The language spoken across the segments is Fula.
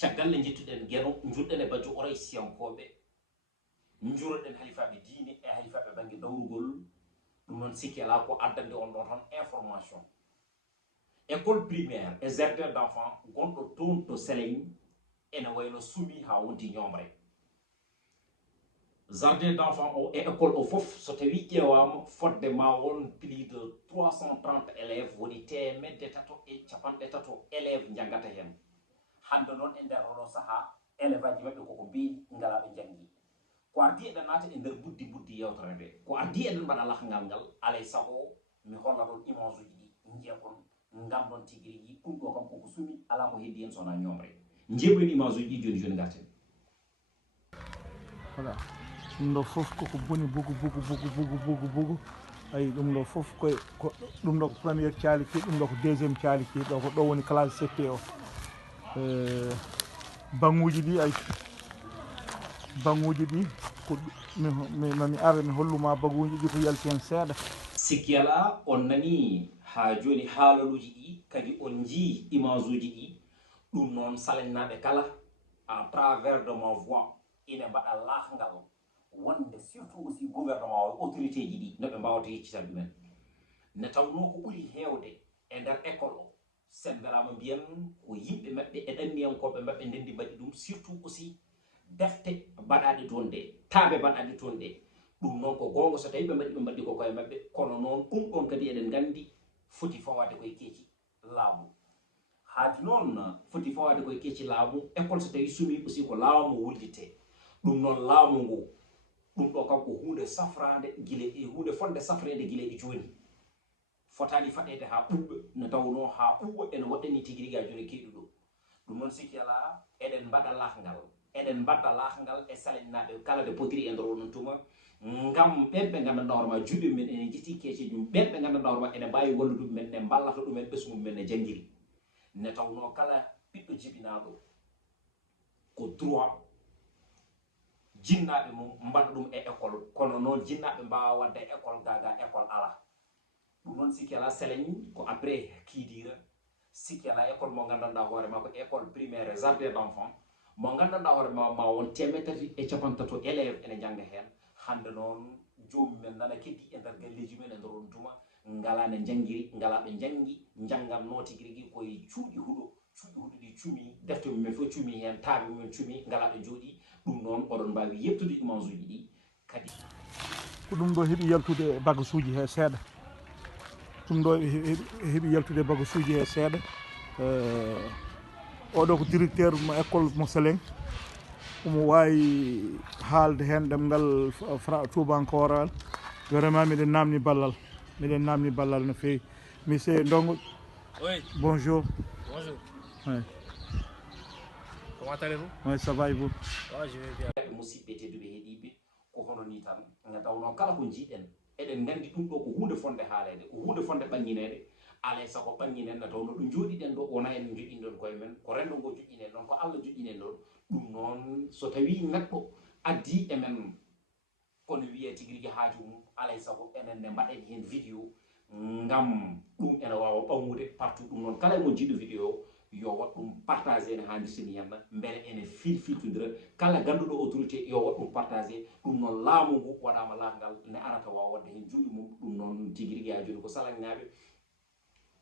caggal le jettuɗen geno jurɗen e bajo oray siyankoɓe juroɗen halifaɓe diine e halifaɓe banggue dawrugol ɗum noon sikki ala ko addande on ɗon ton information école primaire et jardin d'enfant gonɗo toon to Seleñ ene wayno suumi ha wonti ñomre jardin d'enfant o e école o fof so tawi ƴeewama fodde ma won plus de 330 élèves woni temedde tato e capanɗe tato élèves jangata hen hande noon e nder oɗo saaha élève aji mabɓe koko mbeeli ngala ɓe jangi ko ardi eɗen naata e nder buddi yewtere nde ko ardi eɗen mbaɗa lahngal ngal alay sago mi holla ɗon image uji ɗi jeeɓon ngandon tigui rigui ɗum ɗo kam koko suumi ala ko heddi hen sona ñomre jeeɓoyn image uji ɗi joni garten voilà ɗum ɗo fof koko boni bugu ayi ɗum ɗo fof ko ɗum ɗo ko premiére caliki ɗum ɗo ko deuxiéme caliki ɗo ko ɗo woni classe CP o banguji ɗi ay banguji ɗi ko mami ara mi holluma banguji ɗi ko yalti hen seeɗa sikki ala on nani ha joni haalaluji ɗi kadi on jii image uji ɗi ɗum noon salennaɓe kala à travers de ma voix ina mbaɗa lahngal wonde surtout aussi gouvernement o autorité ji ɗi noɓe mbawata yeccitan ɗumen ne tawno ko ɓuuri hewde e nder école o sen welama mbiyen ko yimɓe maɓɓe e ɗanniyankoɓe maɓɓe ndendi mbaɗi ɗum surtout aussi defte mbaɗaɗe toon ɗe taaɓe mbaɗaɗe toon ɗe ɗum noon ko gonga so tawi ɓe mbaɗi ko koye maɓɓe kono noon ɗum ɗon kadi eɗen gandi foti fawade koye keeci laamu haadi noon foti fawade koye keeci laamu école so tawi suumi aussi ko laamu wullite ɗum noon laamu ngu ɗum ɗo kam ko hunde safrade guila e hunde fonde safrede guila e joni fotani faɗede ha ɓuɓɓa ne tawno ha ɓuɓɓa ene waɗani tigui rigui joni keɗuɗo ɗum noon sikki ala eɗen mbaɗa lahngal eɗen mbadda lahngal e salennaɓe kala de potiri e nder onon tuma ngam ɓen ɓe gandanɗa hoorema juuɗe men ene jeeti keeceji mum ɓen ɓe gandanɗa hoorema ene mbawi wallude men ne ballata ɗumen ɓesgu mumen ne janguiri ne tawno kala ɓiɗɗo jibinaɗo ko droit jinnaɓe mum mbaɗa ɗum e école kono noon jinnaɓe mbawa wadde école gaga école ala ɗum noon sikki ala Seleñ ko après Kidira sikki ala école mo gandanɗa hoorema ko école primaire jardin d'enfant mo gandanɗa hoorema ma won temetati e capantato élève ene jangga hen hande noon jomumen nana keddi e nder galleji men e nder on tuma ngala ne janguiri ngala ɓe jangi janganno tigui rigui koye cuuɗi huuɗo ɗi cuumi defte mumen fof cuumi hen taaɓe mumen cuumi ngala ɓe jooɗi ɗum noon oɗon mbawi yettude image uji ɗi kadi ko ɗum ɗo heeɓi yaltude e bagas uji he seeɗa ɗum ɗo heeɓi yaltude e bagas uji he seeɗa oɗo ko directeur mo école mo Seleñ omo wawi haalde hen ɗemngal tubankoral vraiment miɗen namni ballal no fewi monsieur Ndongo. Oui. Bonjour. Bonjour. Oui. Comment allez-vous? Oui, ça va et vous? Ouais, je vais bien. musidɓe tedduɓe heeɗiɓe ko hono ni tan nde tawno kala ko jiiɗen eɗen gandi ɗum ɗo ko hunde fonde haalede ko hunde fonde ɓanginede alay sago ɓanginen nde tawno ɗo jooɗiɗen ɗo wona en joƴƴini ɗon koye men ko rendo ngo joƴƴinen ɗon ko Allah joƴƴinen ɗon ɗum noon so tawi neɗɗo addi e men kono wiye tigui rigui haaju mum alay sago enen ne mbaɗen hen vidéo ngam ɗum ene wawa ɓammude partout ɗum noon kala mo jiiɗo vidéo o yo wat ɗum partagé ne hannirtini henna beele ene filtodira kala ganduɗo autorité yo wat ɗum partagé ɗum noon laamu ngu waɗama lahngal ne arata wawa wadde hen juuɗe mum ɗum noon tigui rigui ha joni ko salañnaɓe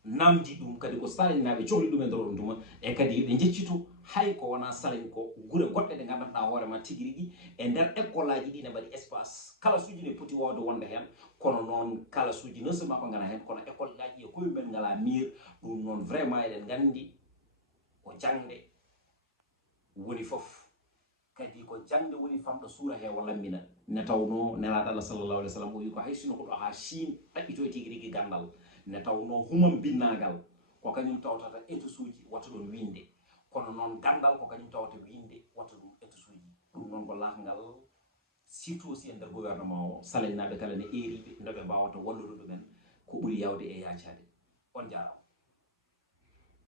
namdi ɗum kadi ko salañnaɓe cohli ɗum e nder on tuma e kadi ɓe jeccito hay ko wona salañ ko guure goɗɗe ɗe gandanɗa hoorema tigui rigui e nder école aji ɗi ne mbaɗi espace kala suuji ne poti wawde wonde hen kono noon kala suuji non seulement ko gana hen kono école ngaji e koye men ngala mur ɗum noon vraiment eɗen gandi ko jangde woni fof kadi ko jangde woni famɗo suura he o lammina ne tawno nelaɗo Allah sallallahu alaihi wasallam o wi ko hay sino ko ɗo ha Chine ɗaɓɓito e tigui rigui gandal ne tawno humam binnagal ko kañum tawtata étus uji wata ɗon winde kono noon gandal ko kañum tawata winde wata ɗum étus uji ɗum noon ko lahngal surtout aussi e nder gouvernement o salañnaɓe kala ne eriɓe ndoɓe mbawata wallude ɗumen ko ɓuuri yawde e yacade on jarama.